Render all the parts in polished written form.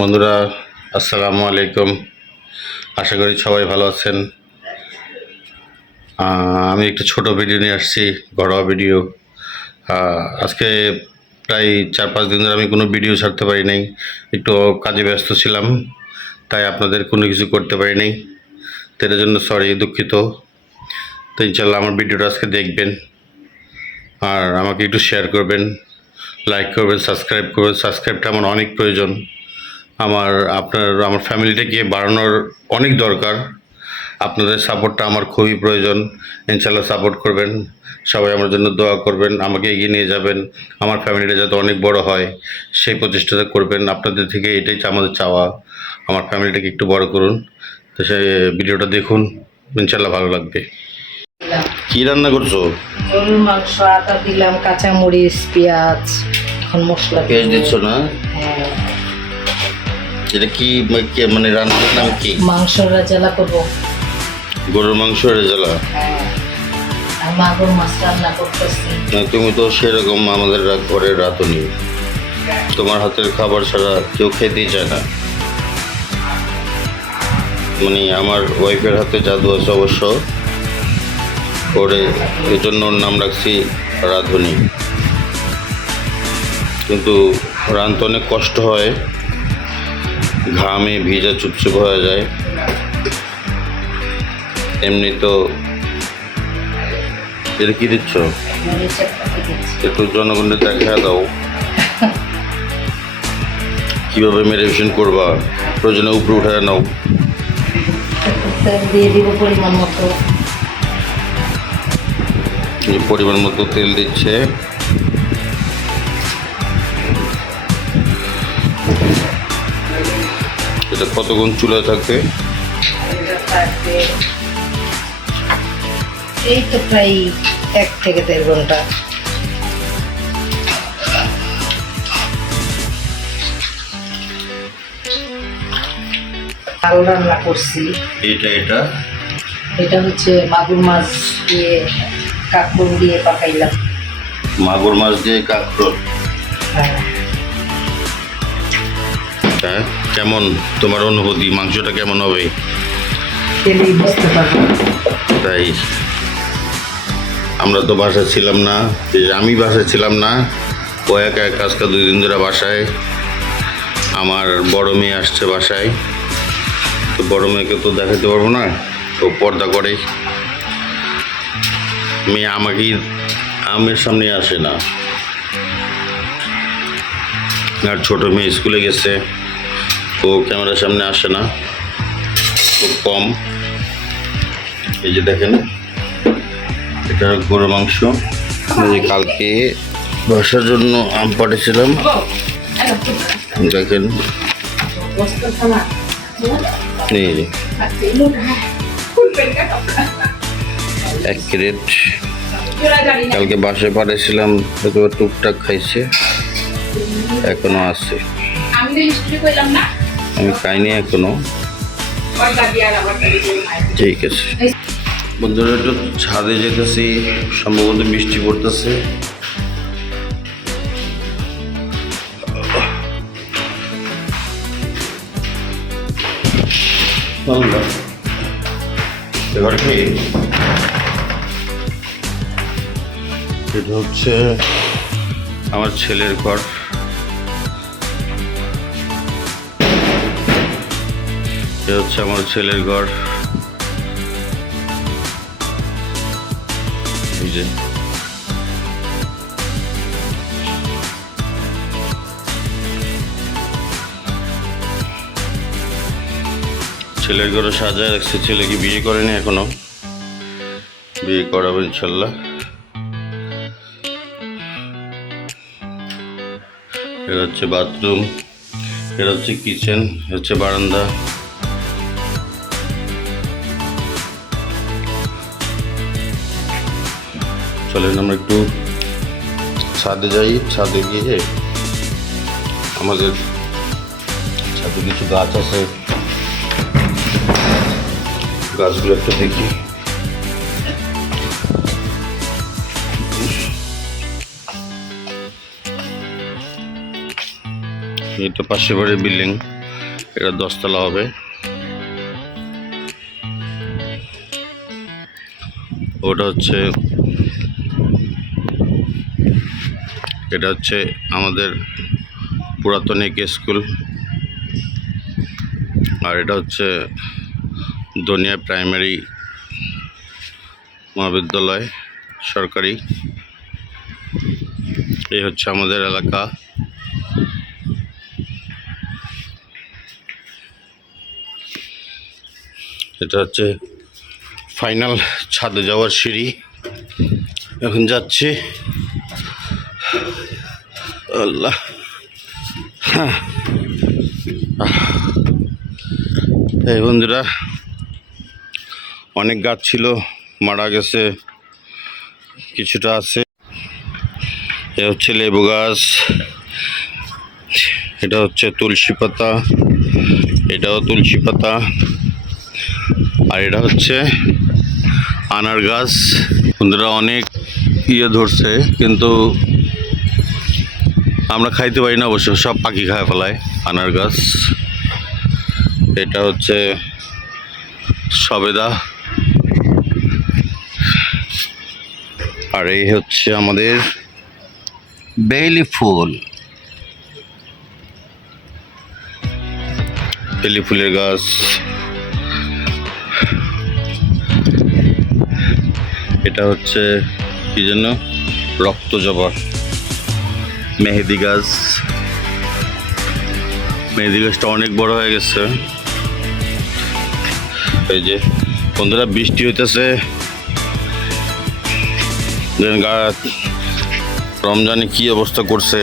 বন্ধুরা, আসসালামু আলাইকুম। আশা করি সবাই ভালো আছেন। আমি একটা ছোট ভিডিও নিয়ে আসছি, ঘরোয়া ভিডিও। আজকে প্রায় 4-5 দিন ধরে আমি কোনো ভিডিও ছাড়তে পারি নাই, একটু কাজে ব্যস্ত ছিলাম, তাই আপনাদের কোনো কিছু করতে পারি নাই। তো এটার জন্য সরি, দুঃখিত। তো ইনশাল্লাহ আমার ভিডিওটা আজকে দেখবেন, আর আমাকে একটু শেয়ার করবেন, লাইক করবেন, সাবস্ক্রাইব করবেন। সাবস্ক্রাইবটা আমার অনেক প্রয়োজন। আমার ফ্যামিলিটাকে বাড়ানোর অনেক দরকার। আপনাদের সাপোর্টটা আমার খুবই প্রয়োজন। ইনশাল্লাহ সাপোর্ট করবেন, সবাই আমার জন্য দোয়া করবেন, আমাকে এগিয়ে নিয়ে যাবেন, আমার ফ্যামিলিটা যাতে অনেক বড় হয় সেই প্রচেষ্টাটা করবেন। আপনাদের থেকে এটাই আমাদের চাওয়া, আমার ফ্যামিলিটাকে একটু বড় করুন। তো সে ভিডিওটা দেখুন, ইনশাল্লাহ ভালো লাগবে। কি রান্না করছো? গরুর মাংস, আদা দিলাম, কাঁচামরিচ, পেঁয়াজ, এখন মশলা পেঁয়াজ দিচ্ছ না? হ্যাঁ। এটা কি মানে রান্নার নাম কি? মাংস রেজালা করবো। গরুর মাংস রেজালা? হ্যাঁ, আর মাগুর মাছ রান্না করতেছি। তুমি তো সেরকম আমাদের ঘরের রাঁধুনি, তোমার হাতের খাবার ছাড়া কেউ খেতেই চায় না। মানে আমার ওয়াইফের হাতে জাদু আছে অবশ্য, করে এই জন্য ওর নাম রাখছি রাঁধুনি। কিন্তু রাঁধতে অনেক কষ্ট হয়, ঘামে ভিজা চুপচুপ হয়ে যায়। এমনি তো এটা কি দিচ্ছ? মরিচের পাতা দিচ্ছি। একটু জনগণের দেখা দাও কীভাবে মেডিটেশন করবা, প্রয়োজনে উপরে উঠে নাও। তেল দিয়ে দিব পরিমাণ মতো। পরিমাণ মতো তেল দিচ্ছে। এটা কতক্ষণ চুলায় থাকবে? এই তো প্রায় 1 থেকে 1.5 ঘন্টা। ডাল রান্না করছি। এটা হচ্ছে মাগুর মাছ দিয়ে কাঁকড় দিয়ে পাকাইলাম। মাগুর মাছ দিয়ে কাঁকড়? হ্যাঁ। হ্যাঁ, কেমন তোমার অনুভূতি? মাংসটা কেমন হবে? খেলেই বুঝতে পারবো। তাই আমরা তো বাসায় ছিলাম না, আমি বাসায় ছিলাম না, ও একা একা আজকে 2 দিন ধরে বাসায়। আমার বড় মেয়ে আসছে বাসায়, তো বড় মেয়েকে তো দেখাতে পারবো না, ও পর্দা করে। মেয়ে আমাকেই আমের সামনে আসে না। আর ছোট মেয়ে স্কুলে গেছে, ও ক্যামেরার সামনে আসে না, খুব কম। এই যে দেখেন, এটা গরুর মাংস। এই কালকে বাসার জন্য আম পাঠিয়েছিলাম, দেখেন। এই যে 1 ক্রেট কালকে বাসায় পাঠিয়েছিলাম, একেবারে টুকটাক খাইছে, এখনো আছে। আমি খাইনি এখনো। ঠিক আছে বন্ধুরা, একটু ছাদে যেতেছি, সম্ভবত বৃষ্টি পড়তেছে। এটা হচ্ছে আমার ছেলের ঘর। এটা হচ্ছে আমার ছেলের ঘর। এই যে ছেলের ঘরে সাজায় রাখছে। ছেলেকে বিয়ে করেনি এখনো, বিয়ে করাবো ইনশাল্লাহ। এটা হচ্ছে বাথরুম, এটা হচ্ছে কিচেন, হচ্ছে বারান্দা। চলেন আমরা একটু ছাদে যাই। ছাদে গিয়ে আমাদের ছাদে কিছু গাছ আছে, গাছগুলো একটু দেখি। এটা পাশের বাড়ির বিল্ডিং। এটা 10 তলা হবে। এটা হচ্ছে আমাদের পুরাতন এক স্কুল, আর এটা হচ্ছে দনিয়া প্রাইমারি মহাবিদ্যালয় সরকারি। এই হচ্ছে আমাদের এলাকা। এটা হচ্ছে ফাইনাল ছাদে যাওয়ার সিঁড়ি। এখন যাচ্ছি। আল্লাহ, এই বন্ধুরা, অনেক গাছ ছিল, মারা গেছে, কিছুটা আছে। এ হচ্ছে লেবু গাছ, এটা হচ্ছে তুলসী পাতা, এটাও তুলসী পাতা, আর এটা হচ্ছে আনার গাছ। বন্ধুরা, অনেক ধরছে, কিন্তু আমরা খাইতে পারি না অবশ্য, সব পাখি খায় ফেলায় আনার গাছ। এটা হচ্ছে সবেদা, আর এই হচ্ছে আমাদের বেলি ফুল, বেলি ফুলের গাছ। এটা হচ্ছে কি যেন, রক্ত জবা, মেহেদি গাছ। মেহেদি গাছটা অনেক বড় হয়ে গেছে। এই যে বন্ধুরা, বৃষ্টি হইতেছে, রমজানে কি অবস্থা করছে,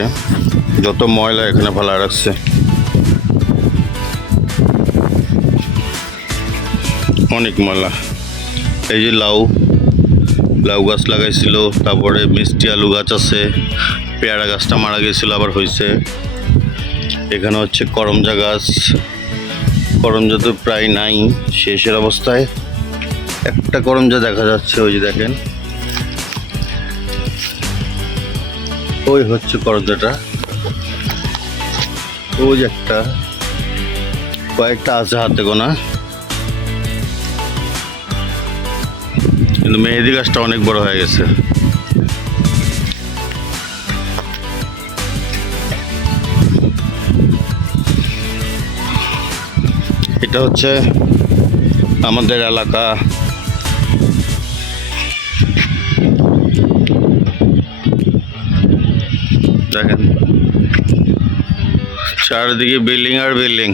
যত ময়লা এখানে ফেলা রাখছে। অনেক ময়লা। এই যে লাউ গাছ লাগাইছিল, তারপরে মিষ্টি আলু গাছ আছে, পেয়ারা গাছটা মারা গেছিল, আবার হয়েছে। এখানে হচ্ছে করমজা গাছ, করমজা তো প্রায় নাই, শেষের অবস্থায়। একটা করমজা দেখা যাচ্ছে, ওই যে দেখেন, ওই হচ্ছে করমজাটা, ওই যে একটা, কয়েকটা আছে হাতে গোনা। কিন্তু মেহেদি গাছটা অনেক বড় হয়ে গেছে। এটা হচ্ছে আমাদের এলাকা। দেখেন, চারিদিকে বিল্ডিং আর বিল্ডিং।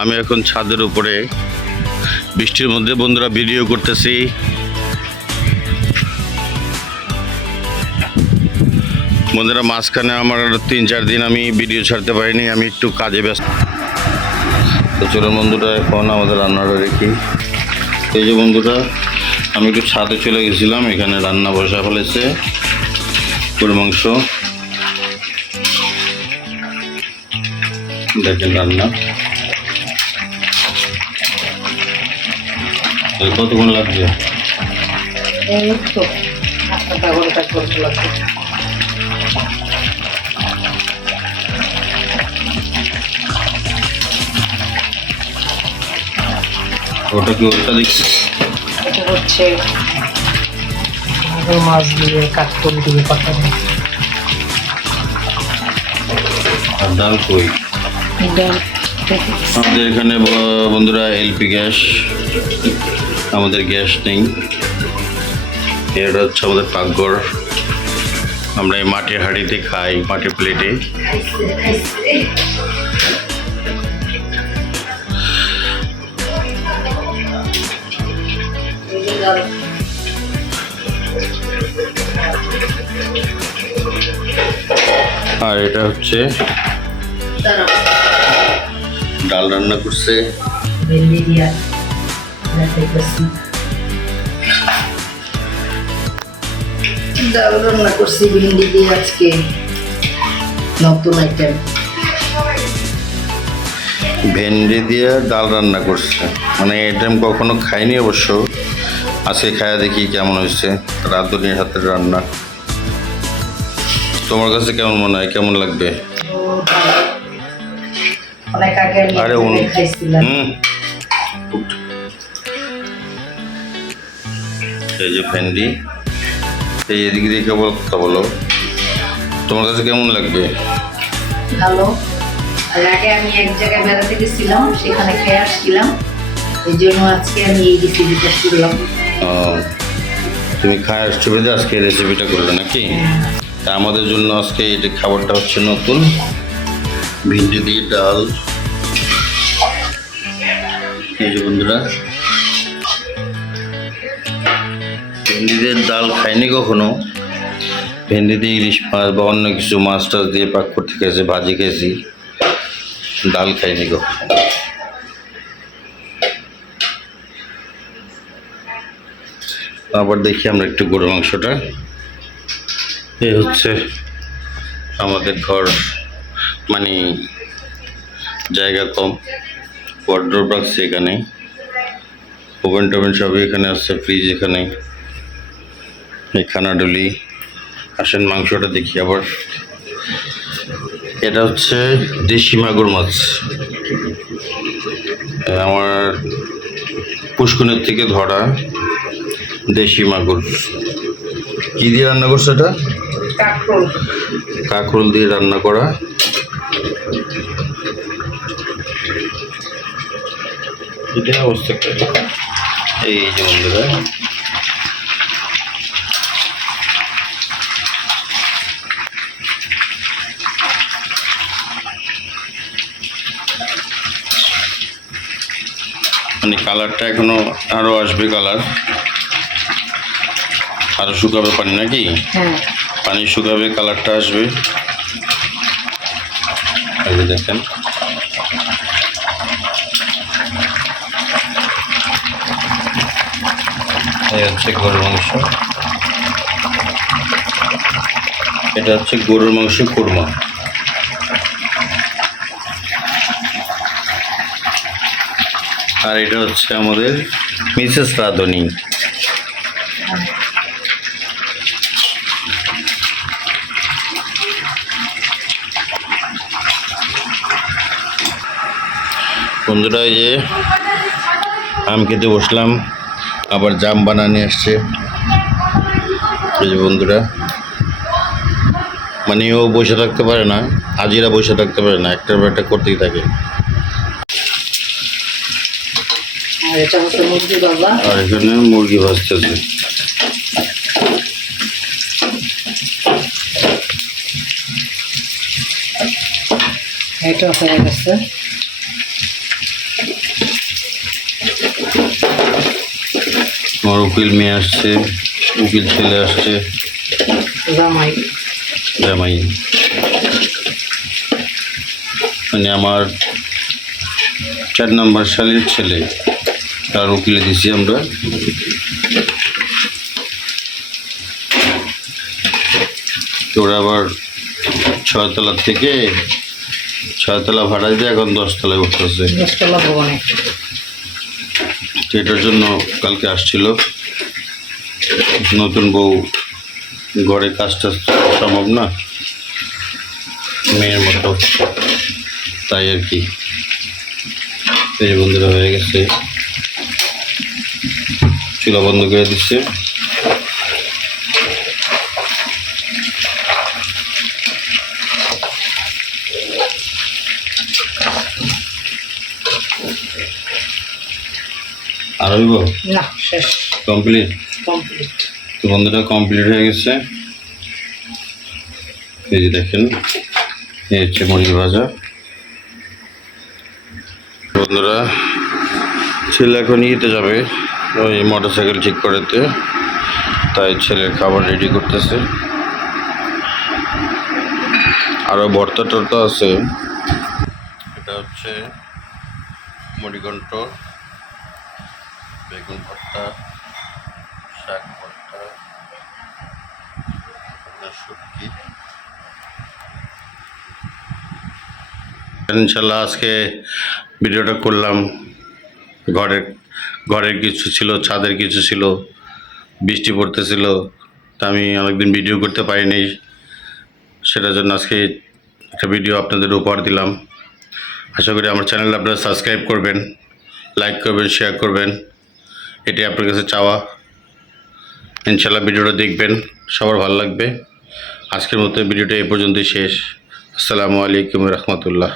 আমি এখন ছাদের উপরে, বৃষ্টির মধ্যে বন্ধুরা ভিডিও করতেছি। বন্ধুরা, মাঝখানে আমার 3-4 দিন আমি ভিডিও ছাড়তে পারিনি, আমি একটু কাজে ব্যস্ত। তো চলুন বন্ধুরা, এখন আমাদের রান্নাটা দেখি। এই যে বন্ধুরা, আমি একটু ছাদে চলে গেছিলাম, এখানে রান্না বসা ফেলেছে, গরুর মাংস। দেখেন রান্না কতক্ষণ লাগছে? এই তো আধা ঘন্টা করতে লাগবে। ওটা কি, ওটা দেখছি। এটা হচ্ছে মাছ দিয়ে, কাঠকল দিয়ে পাঠানো। আর ডাল কই? ডাল আমাদের এখানে বন্ধুরা এলপি গ্যাস, আমাদের গ্যাস নেই। এটা হচ্ছে আমাদের পাকঘর, আমরা এই মাটির হাঁড়িতে খাই, মাটির প্লেটে। আর এটা হচ্ছে ডাল রান্না করছে। ডাল রান্না করছি ভিন্ডি দিয়ে, আজকে নতুন আইটেম। ভেন্ডি দিয়ে ডাল রান্না করছে, মানে আইটেম কখনো খাইনি অবশ্য, আজকে খায়া দেখি কেমন হয়েছে। রাঁধুনির হাতের রান্না। তোমার কাছে কেমন মনে হয়, কেমন লাগবে? অনেক আগে আমি আরে এক জায়গায় খাইছিলাম। এই যে ভেন্ডি, এই এদিকে দিয়ে কেবল কথা বলো, তোমার কাছে কেমন লাগবে? ভালো। আর আগে আমি এক জায়গায় বেড়াতে গেছিলাম, সেখানে খেয়ে আসছিলাম, এই জন্য আজকে আমি এই রেসিপিটা করলাম। ও, তুমি খায় আসছো বলে আজকে এই রেসিপিটা করলে নাকি? তা আমাদের জন্য আজকে এই যে খাবারটা হচ্ছে নতুন, ভিন্ডি দিয়ে ডাল। এই যে বন্ধুরা, ভেন্ডি দিয়ে ডাল খাইনি কখনো। ভেন্ডি দিয়ে ইলিশ মাছ বা অন্য কিছু মাছ টাছ দিয়ে পাক করতে খেয়েছি, ভাজি খেয়েছি, ডাল খাইনি কখনো। আবার দেখি আমরা একটু গরু মাংসটা। এই হচ্ছে আমাদের ঘর, মানে জায়গা কম, ওয়ার্ড্রোব রাখছি এখানে, ওভেন টোভেন সবই এখানে আছে, ফ্রিজ এখানে, এই খানাডুলি। আসেন মাংসটা দেখি আবার। এটা হচ্ছে দেশি মাগুর মাছ, আমার পুষ্কুনের থেকে ধরা দেশি মাগুর। কি দিয়ে রান্না করছে এটা? কাঁকরোল। কাঁকরোল দিয়ে রান্না করা। এটা অবস্থা এই যে বন্ধুরা, মানে কালারটা এখনো আরো আসবে, কালার আরো শুকাবে পানি নাকি? হ্যাঁ, পানি শুকাবে, কালারটা আসবে। এই যে দেখেন, এই হচ্ছে গরুর মাংস, এটা হচ্ছে গরুর মাংস কোরমা। আর এটা হচ্ছে আমাদের মিসেস রাঁধুনি। বন্ধুরা, এই যে আম খেতে বসলাম, আবার জাম বানানি আসছে। এই যে বন্ধুরা, মানে ও বসে থাকতে পারে না, আজিরা বসে থাকতে পারে না, একটার পর একটা করতেই থাকে। আর এটা হচ্ছে মুরগি বাবা। আর এখানে মুরগি ভাজতেছে। এটা হয়ে গেছে। আমার উকিল মেয়ে আসছে, উকিল ছেলে আসছে, জামাই। জামাই, মানে আমার 4 নম্বর শালীর ছেলে, তার উকিলে দিছি আমরা। তো ওরা আবার 6 তলা থেকে 6 তলা ভাড়া দিয়ে এখন 10 তলায় উঠতেছে। 10 তলা ভবনে। তো এটার জন্য কালকে আসছিল। নতুন বউ, ঘরে কাজটা সম্ভব না মেয়ের মতো, তাই আর কি। এই যে বন্ধুরা হয়ে গেছে, চুলা বন্ধ করে দিচ্ছে। আর হইব না, শেষ। কমপ্লিট। কমপ্লিট। তো বন্ধুরা কমপ্লিট হয়ে গেছে। এই যে দেখেন, এই হচ্ছে মুরগি ভাজা। বন্ধুরা, ছেলে এখন ইয়েতে যাবে, ওই মোটরসাইকেল ঠিক করাতে, তাই ছেলের খাবার রেডি করতেছে। আরও ভর্তা টর্তা আছে। এটা হচ্ছে মুড়িঘণ্ট, বেগুন ভর্তা, শাক ভর্তা, শুটকি। ইনশাল্লাহ আজকে ভিডিওটা করলাম। ঘরের ঘরের কিছু ছিল, ছাদের কিছু ছিল, বৃষ্টি পড়তেছিল, তা আমি অনেকদিন ভিডিও করতে পারিনি, সেটার জন্য আজকে একটা ভিডিও আপনাদের উপহার দিলাম। আশা করি আমার চ্যানেল আপনারা সাবস্ক্রাইব করবেন, লাইক করবেন, শেয়ার করবেন, এটাই আপনার কাছে চাওয়া। ইনশাল্লাহ ভিডিওটা দেখবেন, সবার ভালো লাগবে। আজকের মতো ভিডিওটা এই পর্যন্তই শেষ। আসসালামু আলাইকুম রহমতুল্লাহ।